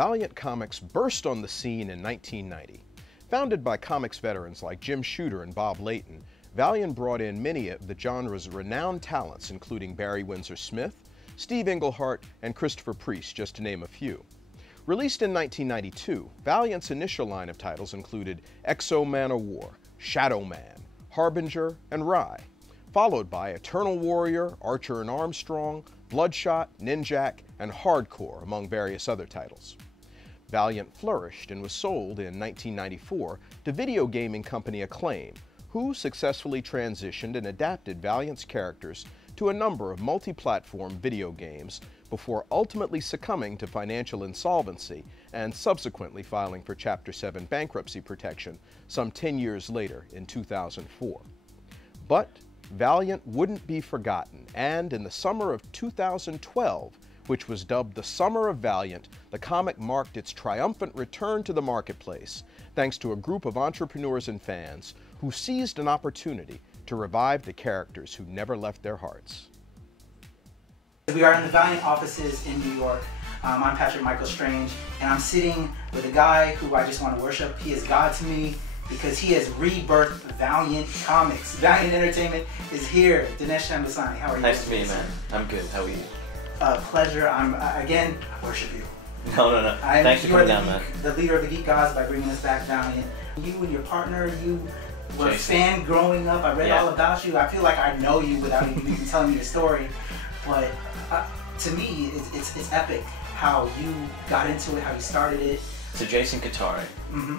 Valiant Comics burst on the scene in 1990. Founded by comics veterans like Jim Shooter and Bob Layton, Valiant brought in many of the genre's renowned talents, including Barry Windsor-Smith, Steve Englehart, and Christopher Priest, just to name a few. Released in 1992, Valiant's initial line of titles included X-O Manowar, Shadowman, Harbinger, and Rye, followed by Eternal Warrior, Archer and Armstrong, Bloodshot, Ninjak, and Hardcore, among various other titles. Valiant flourished and was sold in 1994 to video gaming company Acclaim, who successfully transitioned and adapted Valiant's characters to a number of multi-platform video games before ultimately succumbing to financial insolvency and subsequently filing for Chapter 7 bankruptcy protection some 10 years later in 2004. But Valiant wouldn't be forgotten, and in the summer of 2012, which was dubbed the Summer of Valiant, the comic marked its triumphant return to the marketplace, thanks to a group of entrepreneurs and fans who seized an opportunity to revive the characters who never left their hearts. We are in the Valiant offices in New York. I'm Patrick Michael Strange, and I'm sitting with a guy who I just want to worship. He is God to me, because he has rebirthed Valiant Comics. Valiant Entertainment is here. Dinesh Shamdasani, how are you? Nice to meet you, man. I'm good. How are you? Pleasure. Again, I worship you. No. Thanks for coming down, man. The leader of the Geek Gods by bringing us back Valiant. You and your partner, you were a fan growing up. I read all about you. I feel like I know you without even telling me the story. But to me, it's epic how you got into it, how you started it. So Jason Katari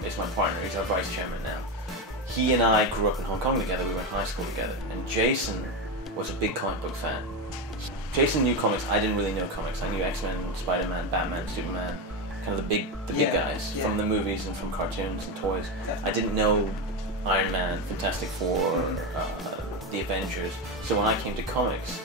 is my partner. He's our vice chairman now. He and I grew up in Hong Kong together. We went to high school together. And Jason was a big comic book fan. Jason knew comics. I didn't really know comics. I knew X-Men, Spider-Man, Batman, Superman, kind of the big guys from the movies and from cartoons and toys. I didn't know Iron Man, Fantastic Four, the Avengers. So when I came to comics,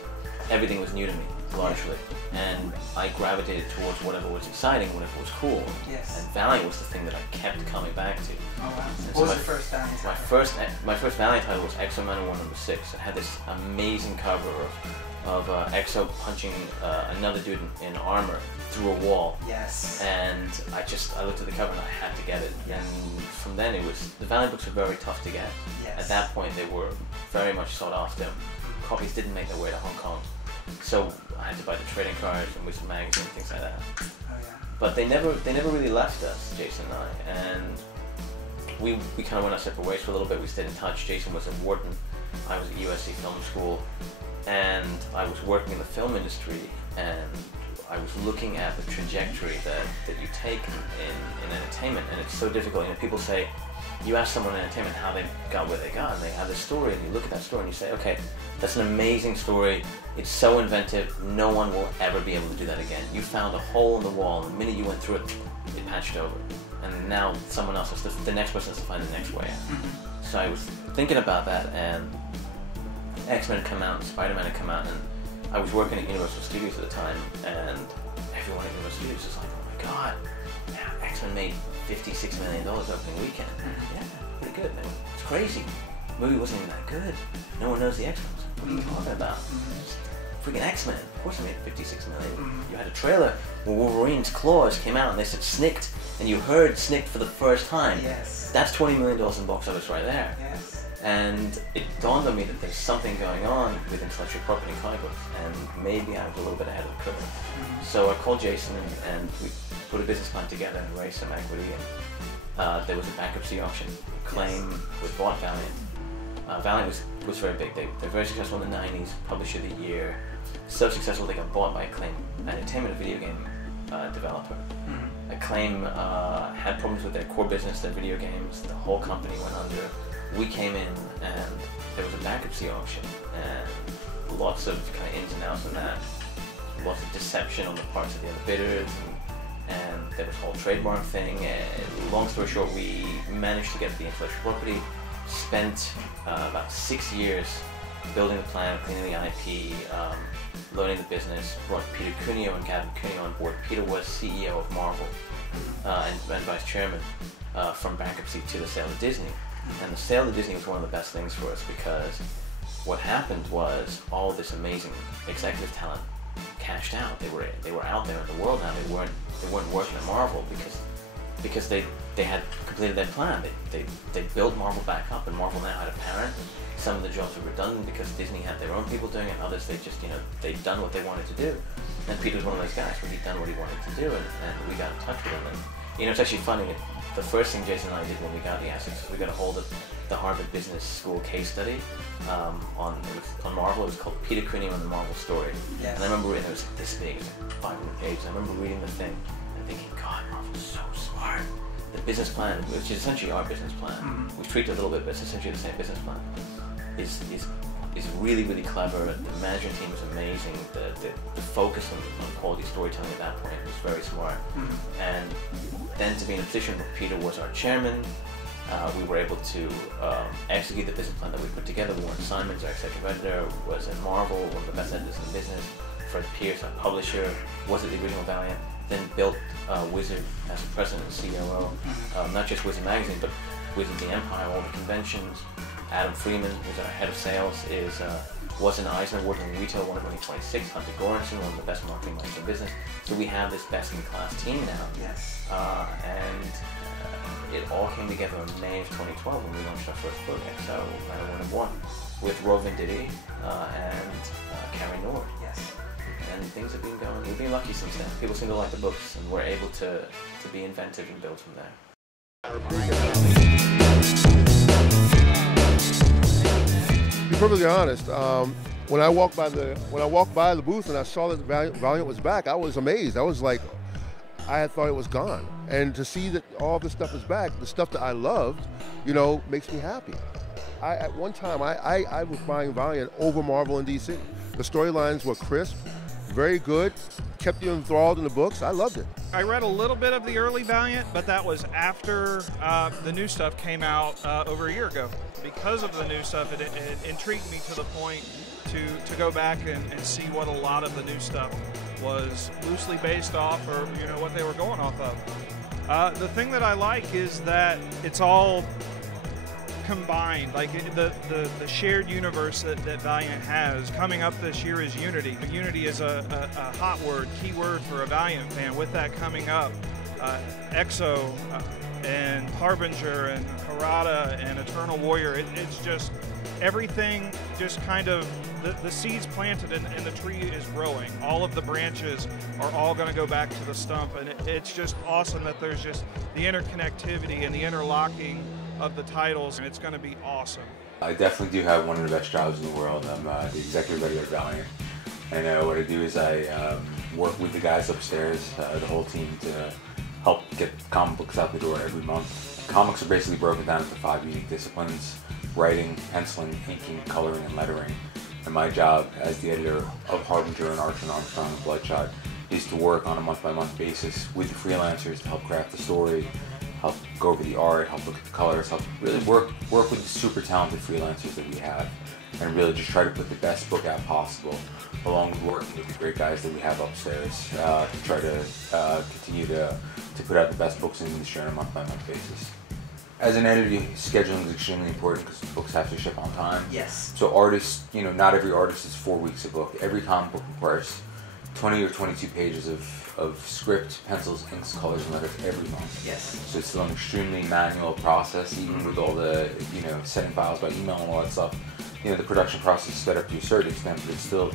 everything was new to me, largely. And I gravitated towards whatever was exciting, whatever was cool. Yes. And Valiant was the thing that I kept coming back to. Oh wow. And What was your first Valiant title? My first Valiant title was X-O Manowar #6. It had this amazing cover of X-O punching another dude in armor through a wall. Yes. And I looked at the cover and I had to get it. Yes. And from then the Valiant books were very tough to get. Yes. At that point they were very much sought after. Copies didn't make their way to Hong Kong. So I had to buy the trading cards and Wizard magazine and things like that. Oh yeah. But they never really left us, Jason and I. And we kind of went our separate ways for a little bit. We stayed in touch. Jason was in Wharton. I was at USC Film School. And I was working in the film industry, and I was looking at the trajectory that you take in entertainment, and it's so difficult. You know, people say, you ask someone in entertainment how they got where they got, and they have this story, and you look at that story and you say, okay, that's an amazing story, it's so inventive, no one will ever be able to do that again. You found a hole in the wall, and the minute you went through it, it patched over. And now someone else has the next person has to find the next way out. So I was thinking about that, and X-Men had come out and Spider-Man had come out, and I was working at Universal Studios at the time, and everyone at Universal Studios was like, oh my god, X-Men made $56 million opening weekend. Yeah, pretty good. It's crazy. The movie wasn't even that good. No one knows the X-Men. What are you talking about? Freaking X-Men. Of course they made $56 million. You had a trailer where Wolverine's claws came out and they said snicked, and you heard snicked for the first time. Yes. That's $20 million in box office right there. Yes. And it dawned on me that there's something going on with intellectual property in comic books, and maybe I was a little bit ahead of the curve. So I called Jason and we put a business plan together and raised some equity, and there was a bankruptcy auction. Acclaim was bought Valiant. Valiant was very big. They're very successful in the 90s, publisher of the year. So successful they got bought by Acclaim Entertainment, a video game developer. Acclaim had problems with their core business, their video games. The whole company went under. We came in and there was a bankruptcy auction, and lots of kind of ins and outs on that. Lots of deception on the parts of the other bidders, and there was a whole trademark thing. And long story short, we managed to get the intellectual property, spent about 6 years building the plan, cleaning the IP, learning the business, brought Peter Cuneo and Gavin Cuneo on board. Peter was CEO of Marvel and vice chairman from bankruptcy to the sale of Disney. And the sale of Disney was one of the best things for us, because what happened was all this amazing executive talent cashed out. They were out there in the world now. They weren't working at Marvel because they had completed their plan. They built Marvel back up, and Marvel now had a parent. Some of the jobs were redundant because Disney had their own people doing it. Others, they'd done what they wanted to do. And Peter was one of those guys where he'd done what he wanted to do, and we got in touch with him. And it's actually funny. The first thing Jason and I did when we got the assets was we got a hold of the Harvard Business School case study on Marvel. It was called Peter Quinney on the Marvel Story. Yes. And I remember reading it was this big, it was like 500 pages. I remember reading the thing and thinking, God, Marvel's so smart. The business plan, which is essentially our business plan, we've tweaked it a little bit, but it's essentially the same business plan, is really, really clever. The management team was amazing. The focus on quality storytelling at that point was very smart. And then to be in a position where Peter was our chairman, we were able to execute the business plan that we put together. Warren Simons, our executive editor, was in Marvel, one of the best editors in the business. Fred Pierce, our publisher, was at the original Valiant, then built Wizard as the president and COO. Not just Wizard Magazine, but Wizard the Empire, all the conventions. Adam Freeman, who's our head of sales, was an Eisner Award-winning retail, one of only 26. Hunter Goranson, one of the best marketing minds in business. So we have this best-in-class team now. Yes. And it all came together in May of 2012 when we launched our first book, X-O Manowar, with Robert Venditti and Carrie Nord. Yes. And things have been going. We've been lucky since then. People seem to like the books, and we're able to be inventive and build from there. To be perfectly honest, when I walked by the booth and I saw that Valiant was back, I was amazed. I was like, I had thought it was gone, and to see that all this stuff is back, the stuff that I loved, makes me happy. At one time, I was buying Valiant over Marvel and DC. The storylines were crisp, very good, kept you enthralled in the books. I loved it. I read a little bit of the early Valiant, but that was after the new stuff came out over a year ago. Because of the new stuff, it intrigued me to the point to go back and see what a lot of the new stuff was loosely based off, or what they were going off of. The thing that I like is that it's all combined, like the shared universe that Valiant has. Coming up this year is Unity. Unity is a hot word, key word for a Valiant fan. With that coming up, X-O and Harbinger and Harada and Eternal Warrior, it's just everything just kind of, the seeds planted and the tree is growing. All of the branches are all going to go back to the stump, and it's just awesome that there's just the interconnectivity and the interlocking of the titles, and it's going to be awesome. I definitely do have one of the best jobs in the world. I'm the executive editor of Valiant, and what I do is I work with the guys upstairs, the whole team, to help get comic books out the door every month. Comics are basically broken down into 5 unique disciplines: writing, penciling, inking, coloring, and lettering. And my job as the editor of Harbinger and Archer and Armstrong and Bloodshot is to work on a month-by-month basis with the freelancers to help craft the story, help go over the art, help look at the colors, help really work with the super talented freelancers that we have, and really just try to put the best book out possible, along with working with the great guys that we have upstairs to try to continue to put out the best books in the industry on a month-by-month basis. As an editor, scheduling is extremely important because books have to ship on time. Yes. So artists, not every artist is 4 weeks a book. Every comic book requires 20 or 22 pages of script, pencils, inks, colors, and letters every month. Yes. So it's still an extremely manual process, even with all the, sending files by email and all that stuff. The production process is sped up to a certain extent, but it's still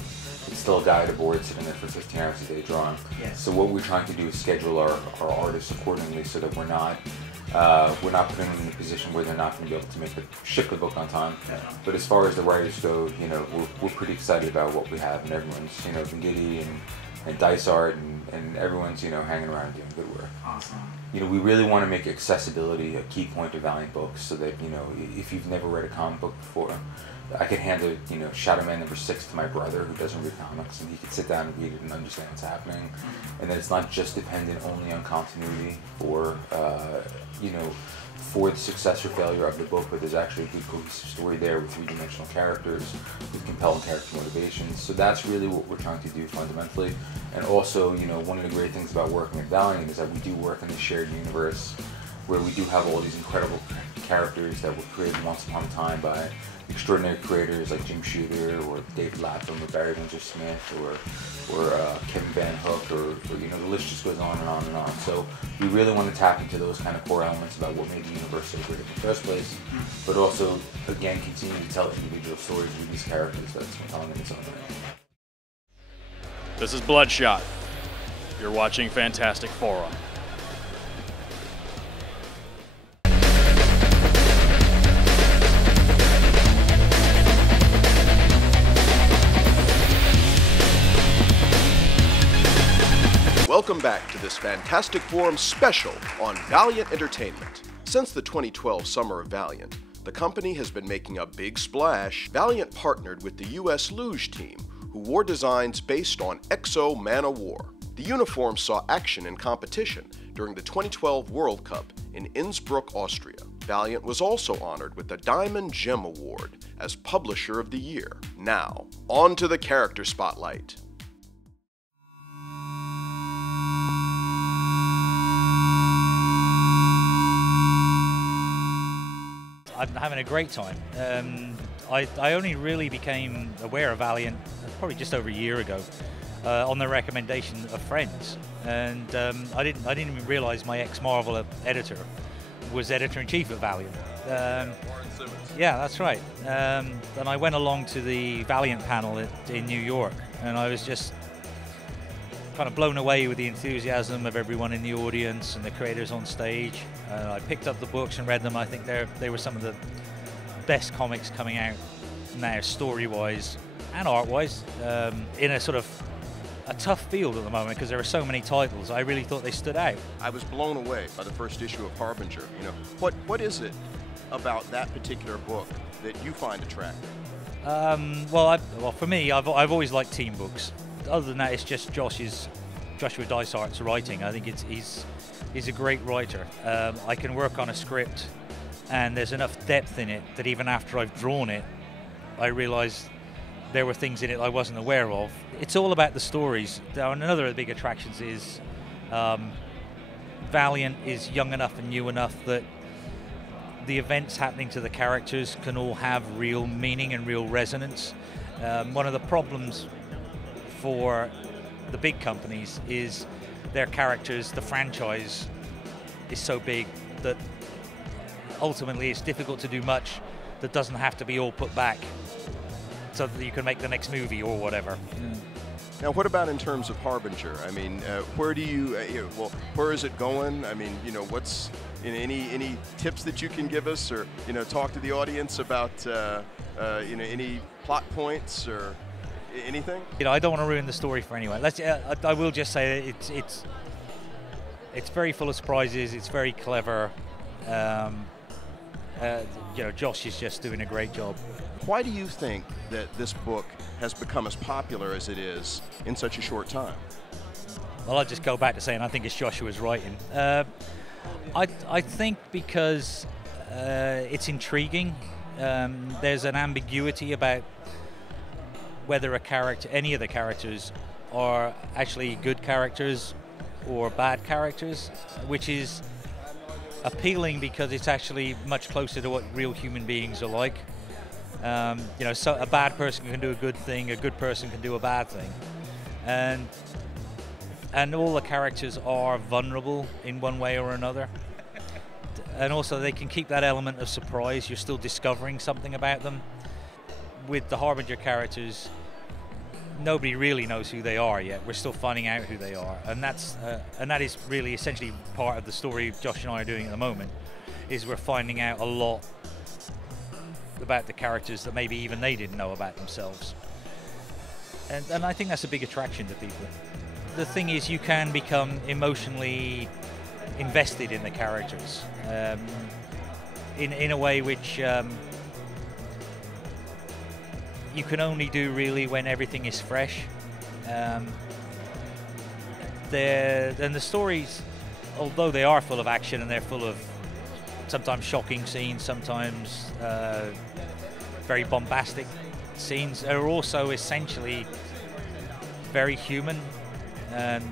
a guy at a board sitting there for 15 hours a day drawing. Yes. So what we're trying to do is schedule our artists accordingly so that we're not putting them in a position where they're not going to be able to ship the book on time. Yeah. But as far as the writers go, we're pretty excited about what we have, and everyone's, Venditti and Dice Art and everyone's, hanging around doing good work. Awesome. We really want to make accessibility a key point of Valiant books, so that, if you've never read a comic book before, I could hand it, Shadowman #6 to my brother who doesn't read comics, and he could sit down and read it and understand what's happening. And that it's not just dependent only on continuity for the success or failure of the book, but there's actually a good cohesive story there with 3-dimensional characters, with compelling character motivations. So that's really what we're trying to do fundamentally. And also, one of the great things about working at Valiant is that we do work in the shared universe where we do have all these incredible characters that were created once upon a time by extraordinary creators like Jim Shooter or David Lapham or Barry Windsor-Smith or Kevin Van Hook or you know, the list just goes on and on and on. So we really want to tap into those kind of core elements about what made the universe so great in the first place, but also again continue to tell individual stories with these characters that's compelling in its own way. This is Bloodshot. You're watching Fantastic Forum. Welcome back to this Fantastic Forum special on Valiant Entertainment. Since the 2012 summer of Valiant, the company has been making a big splash. Valiant partnered with the US Luge team, who wore designs based on X-O Manowar. The uniform saw action in competition during the 2012 World Cup in Innsbruck, Austria. Valiant was also honored with the Diamond Gem Award as Publisher of the Year. Now, on to the character spotlight. I'm having a great time. I only really became aware of Valiant probably just over a year ago on the recommendation of friends, and I didn't even realize my ex-Marvel editor was editor-in-chief of Valiant. Yeah, that's right. And I went along to the Valiant panel in New York, and I was just kind of blown away with the enthusiasm of everyone in the audience and the creators on stage. I picked up the books and read them. I think they were some of the best comics coming out now, story-wise and art-wise, in a sort of a tough field at the moment because there are so many titles. I really thought they stood out. I was blown away by the first issue of Harbinger. You know, what is it about that particular book that you find attractive? Well, for me, I've always liked team books. Other than that, it's just Joshua Dysart's writing. I think he's a great writer. I can work on a script, and there's enough depth in it that even after I've drawn it, I realise there were things in it I wasn't aware of. It's all about the stories. Another of the big attractions is Valiant is young enough and new enough that the events happening to the characters can all have real meaning and real resonance. One of the problems for the big companies is their characters, the franchise is so big that ultimately it's difficult to do much that doesn't have to be all put back so that you can make the next movie or whatever. Now, what about in terms of Harbinger? I mean, where do you, where is it going? I mean, you know, what's any tips that you can give us, or talk to the audience about any plot points or anything? I don't want to ruin the story for anyone. I will just say it's very full of surprises. It's very clever. Josh is just doing a great job. Why do you think that this book has become as popular as it is in such a short time? Well, I'll just go back to saying I think it's Joshua's writing. I think because it's intriguing. There's an ambiguity about whether any of the characters are actually good characters or bad characters, which is appealing because it's actually much closer to what real human beings are like. So a bad person can do a good thing, a good person can do a bad thing, and all the characters are vulnerable in one way or another. And also they can keep that element of surprise. You're still discovering something about them. With the Harbinger characters, nobody really knows who they are yet. We're still finding out who they are, and that is really essentially part of the story Josh and I are doing at the moment. Is we're finding out a lot about the characters that maybe even they didn't know about themselves, and I think that's a big attraction to people. The thing is, you can become emotionally invested in the characters in a way which you can only do really when everything is fresh. And the stories, although they are full of action and they're full of sometimes shocking scenes, sometimes very bombastic scenes, are also essentially very human, and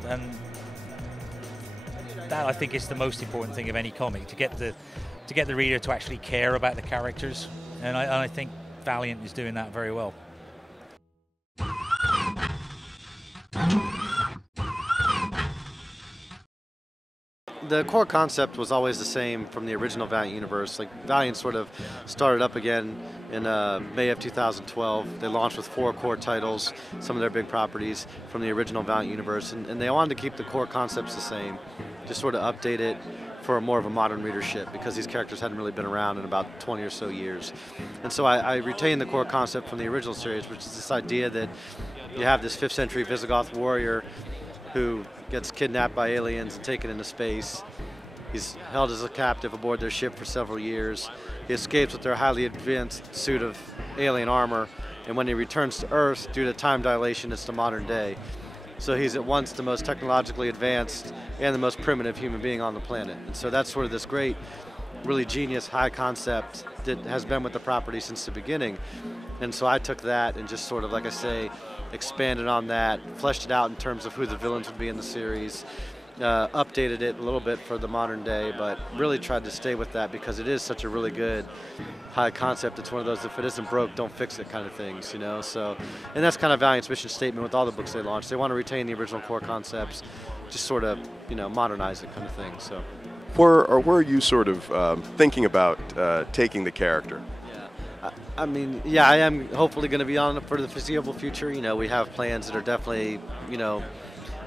that I think is the most important thing of any comic, to get the reader to actually care about the characters, and I think Valiant is doing that very well. The core concept was always the same from the original Valiant universe. Like, Valiant sort of started up again in May of 2012. They launched with 4 core titles, some of their big properties from the original Valiant universe, and they wanted to keep the core concepts the same, just sort of update it for more of a modern readership, because these characters hadn't really been around in about 20 or so years. And so I retained the core concept from the original series, which is this idea that you have this 5th century Visigoth warrior who gets kidnapped by aliens and taken into space. He's held as a captive aboard their ship for several years. He escapes with their highly advanced suit of alien armor, and when he returns to Earth, due to time dilation, it's the modern day. So he's at once the most technologically advanced and the most primitive human being on the planet. And so that's sort of this great, really genius high concept that has been with the property since the beginning. And so I took that and just sort of, like I say, expanded on that, fleshed it out in terms of who the villains would be in the series, updated it a little bit for the modern day, but really tried to stay with that because it is such a really good high concept. It's one of those, if it isn't broke, don't fix it kind of things, you know. So, and that's kind of Valiant's mission statement with all the books they launch. They want to retain the original core concepts, just sort of, you know, modernize it kind of thing. So, where are you sort of thinking about taking the character? I mean, yeah, I am hopefully going to be on it for the foreseeable future. You know, we have plans that are definitely, you know,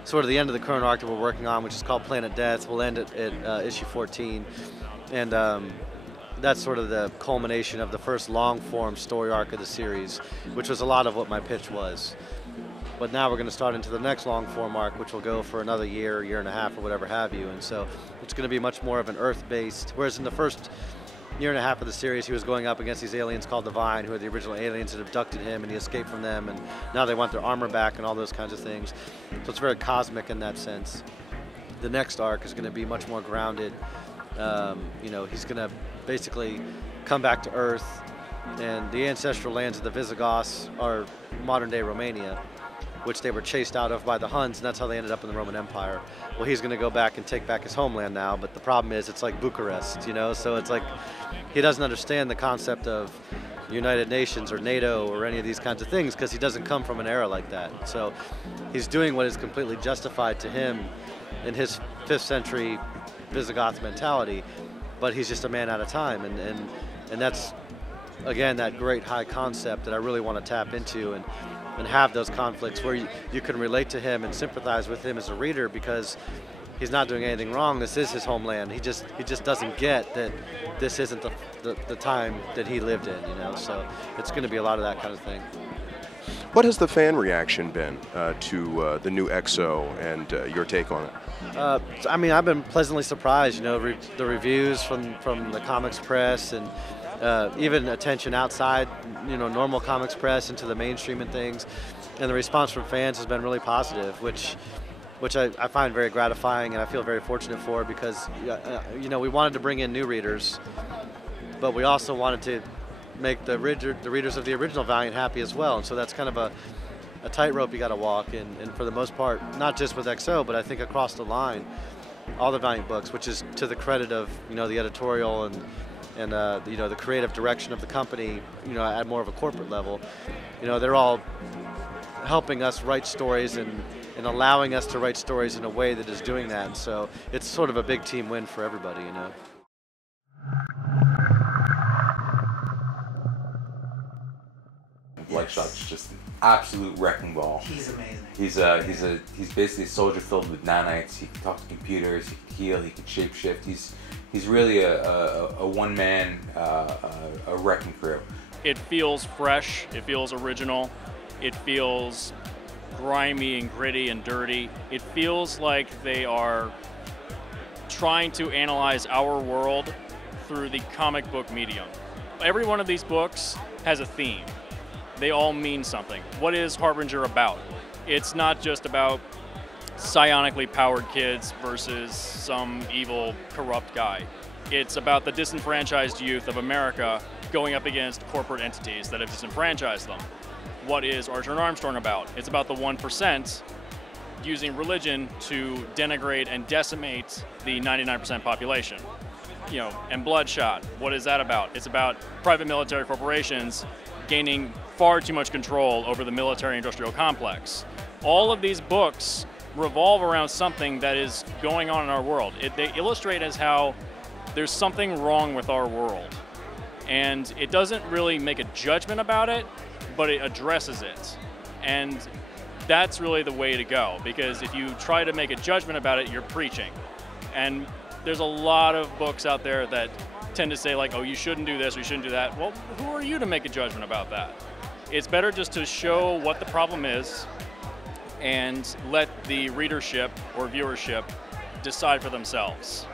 sort of the end of the current arc that we're working on, which is called Planet Death. We'll end it at issue 14. And that's sort of the culmination of the first long-form story arc of the series, which was a lot of what my pitch was. But now we're going to start into the next long-form arc, which will go for another year, year and a half, or whatever have you. And so it's going to be much more of an Earth-based, whereas in the first year and a half of the series, he was going up against these aliens called Divine, who are the original aliens that abducted him, and he escaped from them, and now they want their armor back and all those kinds of things. So it's very cosmic in that sense. The next arc is going to be much more grounded. You know, he's going to basically come back to Earth, and the ancestral lands of the Visigoths are modern-day Romania, which they were chased out of by the Huns, and that's how they ended up in the Roman Empire. Well, he's going to go back and take back his homeland now, but the problem is it's like Bucharest, you know, so it's like he doesn't understand the concept of the United Nations or NATO or any of these kinds of things because he doesn't come from an era like that. So he's doing what is completely justified to him in his 5th century Visigoth mentality, but he's just a man at a time, and that's, again, that great high concept that I really want to tap into and have those conflicts where you can relate to him and sympathize with him as a reader because he's not doing anything wrong. This is his homeland. He just doesn't get that this isn't the time that he lived in, you know. So it's going to be a lot of that kind of thing. What has the fan reaction been to the new X-O and your take on it? I mean, I've been pleasantly surprised, you know, the reviews from the comics press and even attention outside, you know, normal comics press into the mainstream and things, and the response from fans has been really positive, which I find very gratifying, and I feel very fortunate for because, you know, we wanted to bring in new readers, but we also wanted to make the readers of the original Valiant happy as well, and so that's kind of a tightrope you got to walk, and for the most part, not just with X-O, but I think across the line, all the Valiant books, which is to the credit of, you know, the editorial and you know, the creative direction of the company, you know, at more of a corporate level, you know, they're all helping us write stories and allowing us to write stories in a way that is doing that. And so it's sort of a big team win for everybody, you know. Bloodshot's just an absolute wrecking ball. He's amazing. He's basically a soldier filled with nanites. He can talk to computers. He can heal. He can shapeshift. He's really a one-man a wrecking crew. It feels fresh. It feels original. It feels grimy and gritty and dirty. It feels like they are trying to analyze our world through the comic book medium. Every one of these books has a theme. They all mean something. What is Harbinger about? It's not just about psionically powered kids versus some evil, corrupt guy. It's about the disenfranchised youth of America going up against corporate entities that have disenfranchised them. What is Archer and Armstrong about? It's about the 1% using religion to denigrate and decimate the 99% population. You know, and Bloodshot, what is that about? It's about private military corporations gaining far too much control over the military-industrial complex. All of these books revolve around something that is going on in our world. They illustrate as how there's something wrong with our world. And it doesn't really make a judgment about it, but it addresses it. And that's really the way to go, because if you try to make a judgment about it, you're preaching. And there's a lot of books out there that tend to say like, oh, you shouldn't do this, or you shouldn't do that. Well, who are you to make a judgment about that? It's better just to show what the problem is and let the readership or viewership decide for themselves.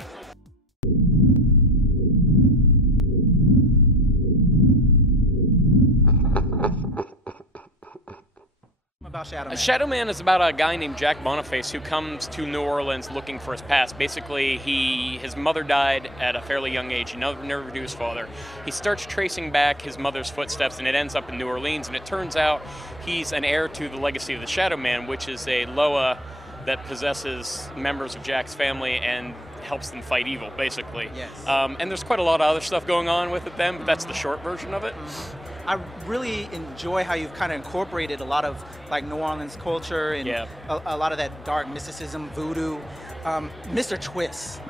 About Shadowman. Shadowman is about a guy named Jack Boniface who comes to New Orleans looking for his past. Basically, his mother died at a fairly young age. He never knew his father. He starts tracing back his mother's footsteps, and it ends up in New Orleans. And it turns out he's an heir to the legacy of the Shadowman, which is a Loa that possesses members of Jack's family and helps them fight evil, basically. Yes. And there's quite a lot of other stuff going on with it then, but that's the short version of it. I really enjoy how you've kind of incorporated a lot of like New Orleans culture and a lot of that dark mysticism, voodoo. Mr. Twist,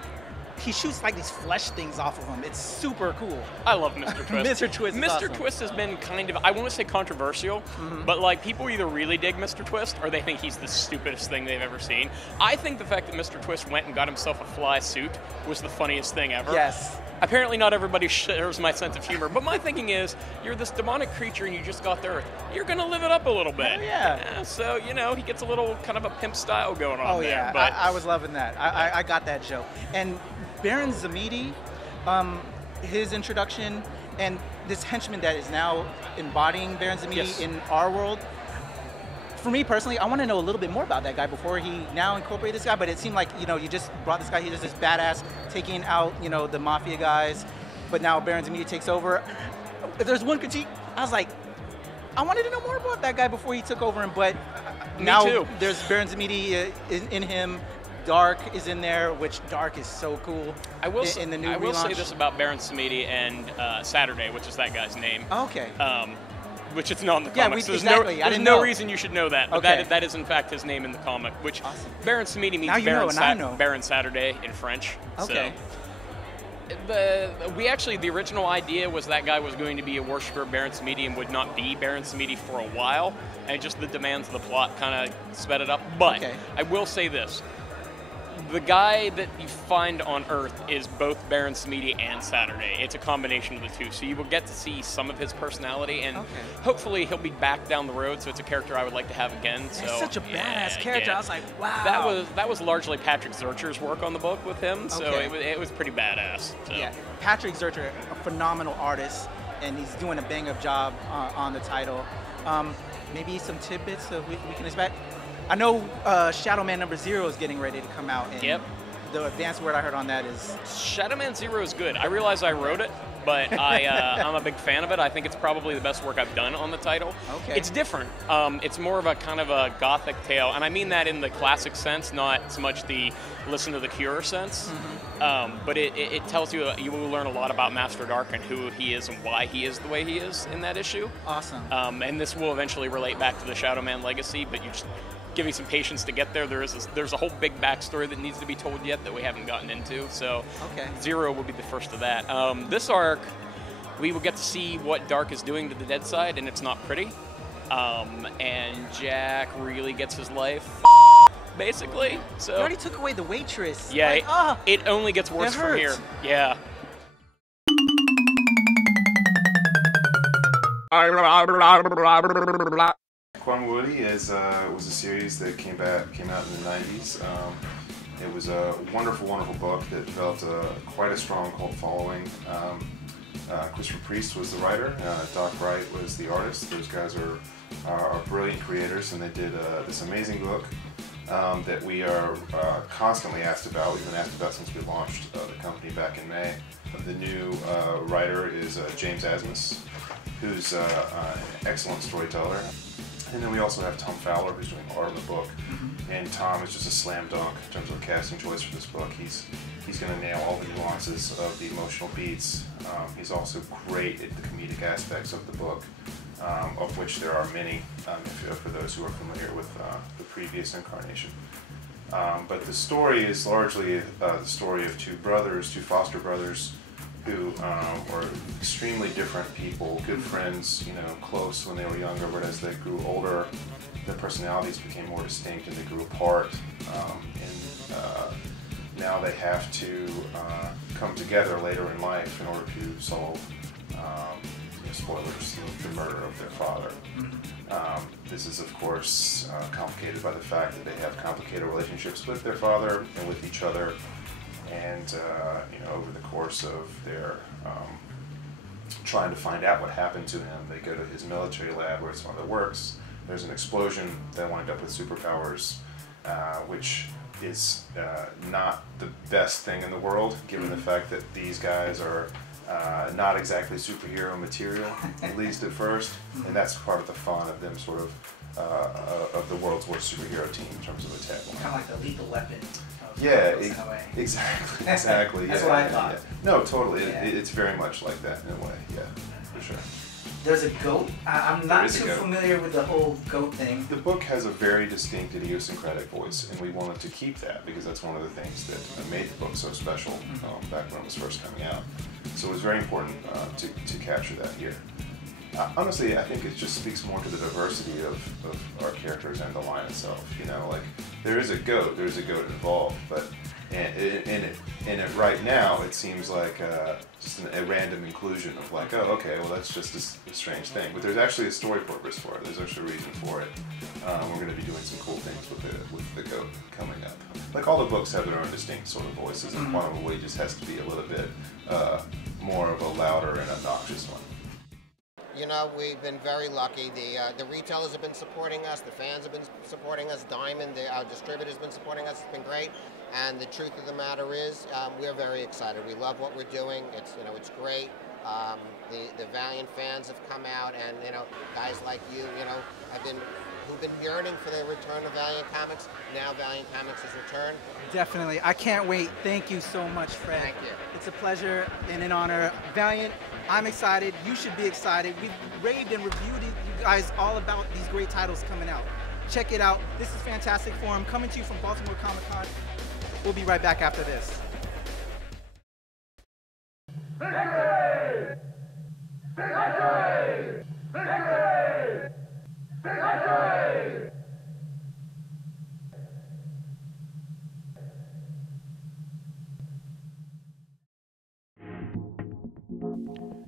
he shoots like these flesh things off of him. It's super cool. I love Mr. Twist. Mr. Twist is Mr. awesome. Twist has been kind of, I want to say controversial, but like people either really dig Mr. Twist or they think he's the stupidest thing they've ever seen. I think the fact that Mr. Twist went and got himself a fly suit was the funniest thing ever. Yes. Apparently not everybody shares my sense of humor, but my thinking is, you're this demonic creature and you just got to Earth. You're going to live it up a little bit. Hell yeah. So, you know, he gets a little kind of a pimp style going on there. Yeah, But I was loving that. I got that joke. And Baron Zamidi, his introduction, and this henchman that is now embodying Baron Zamidi in our world. For me personally, I want to know a little bit more about that guy before he now incorporated this guy, but it seemed like, you know, you just brought this guy, he's just this badass, taking out, you know, the mafia guys, but now Baron Zamidi takes over. If there's one critique, I was like, I wanted to know more about that guy before he took over him, but now too. There's Baron Zamidi in him. Dark is in there, which Dark is so cool. I will in the new I will relaunch. say this about Baron Samedi and Saturday, which is that guy's name. Okay. Which it's not in the Yeah, comics. There's exactly. no, I there's didn't no know. reason you should know that. But Okay. that is in fact his name in the comic. Which Awesome. Baron Samedi means Now you know, and I know. Baron Saturday in French. Okay. So, the original idea was that guy was going to be a worshiper of Baron Samedi and would not be Baron Samedi for a while, and just the demands of the plot kind of sped it up. But I will say this. The guy that you find on Earth is both Baron Samedi and Saturday. It's a combination of the two, so you will get to see some of his personality, and hopefully he'll be back down the road. So it's a character I would like to have again. So That's such a badass character. I was like, wow. That was largely Patrick Zurcher's work on the book with him, so it was pretty badass. So. Yeah, Patrick Zurcher, a phenomenal artist, and he's doing a bang-up job on the title. Maybe some tidbits that we can expect. I know Shadowman #0 is getting ready to come out. And the advanced word I heard on that is... Shadowman 0 is good. I realize I wrote it, but I'm a big fan of it. I think it's probably the best work I've done on the title. Okay. It's different. It's more of a kind of a gothic tale, and I mean that in the classic sense, not so much the Listen to the Cure sense. But it tells you, you will learn a lot about Master Dark and who he is and why he is the way he is in that issue. Awesome. And this will eventually relate back to the Shadowman legacy, but you just... give me some patience to get there. There's a whole big backstory that needs to be told yet that we haven't gotten into. So 0 will be the first of that. This arc, we will get to see what Dark is doing to the dead side, and it's not pretty. And Jack really gets his life basically. So You already took away the waitress. Yeah, Like, it only gets worse from here. Yeah. Quan Woody was a series that came out in the 90s. It was a wonderful, wonderful book that developed quite a strong cult following. Christopher Priest was the writer. Doc Wright was the artist. Those guys are brilliant creators, and they did this amazing book that we are constantly asked about. We've been asked about since we launched the company back in May. The new writer is James Asmus, who's an excellent storyteller. And then we also have Tom Fowler, who's doing art of the book. And Tom is just a slam dunk in terms of a casting choice for this book. He's going to nail all the nuances of the emotional beats. He's also great at the comedic aspects of the book, of which there are many, for those who are familiar with the previous incarnation. But the story is largely the story of two foster brothers, who were extremely different people, good friends, you know, close when they were younger, but as they grew older, their personalities became more distinct and they grew apart. Now they have to come together later in life in order to solve, spoilers, the murder of their father. This is, of course, complicated by the fact that they have complicated relationships with their father and with each other. And over the course of their trying to find out what happened to him, they go to his military lab where his father works. There's an explosion. They wind up with superpowers, which is not the best thing in the world, given the fact that these guys are not exactly superhero material, at least at first. And that's part of the fun of them sort of the world's worst superhero team in terms of a tagline. Kind of like the Lethal Weapon. Yeah, exactly. That's what I thought. Yeah. No, totally. It's very much like that in a way. Yeah, for sure. There's a goat. I'm not too familiar with the whole goat thing. The book has a very distinct idiosyncratic voice, and we wanted to keep that because that's one of the things that made the book so special back when it was first coming out. So it was very important to capture that here. Honestly, I think it just speaks more to the diversity of our characters and the line itself. You know, like there's a goat involved, but in it right now, it seems like just a random inclusion of like, oh, okay, well that's just a strange thing. But there's actually a story purpose for it. There's actually a reason for it. We're going to be doing some cool things with the goat coming up. Like all the books have their own distinct sort of voices, and one of them just has to be a little bit more of a louder and obnoxious one. You know, we've been very lucky. The retailers have been supporting us. The fans have been supporting us. Diamond, our distributor's been supporting us. It's been great. And the truth of the matter is, we're very excited. We love what we're doing. It's great. The Valiant fans have come out, and guys like you, who've been yearning for the return of Valiant Comics. Now Valiant Comics has returned. Definitely. I can't wait. Thank you so much, Fred. Thank you. It's a pleasure and an honor. Valiant, I'm excited. You should be excited. We've raved and reviewed you guys all about these great titles coming out. Check it out. This is Fantastic Forum coming to you from Baltimore Comic-Con. We'll be right back after this. Victory! Victory! Victory! Victory!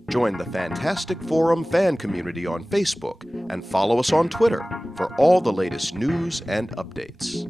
Join the Fantastic Forum fan community on Facebook and follow us on Twitter for all the latest news and updates.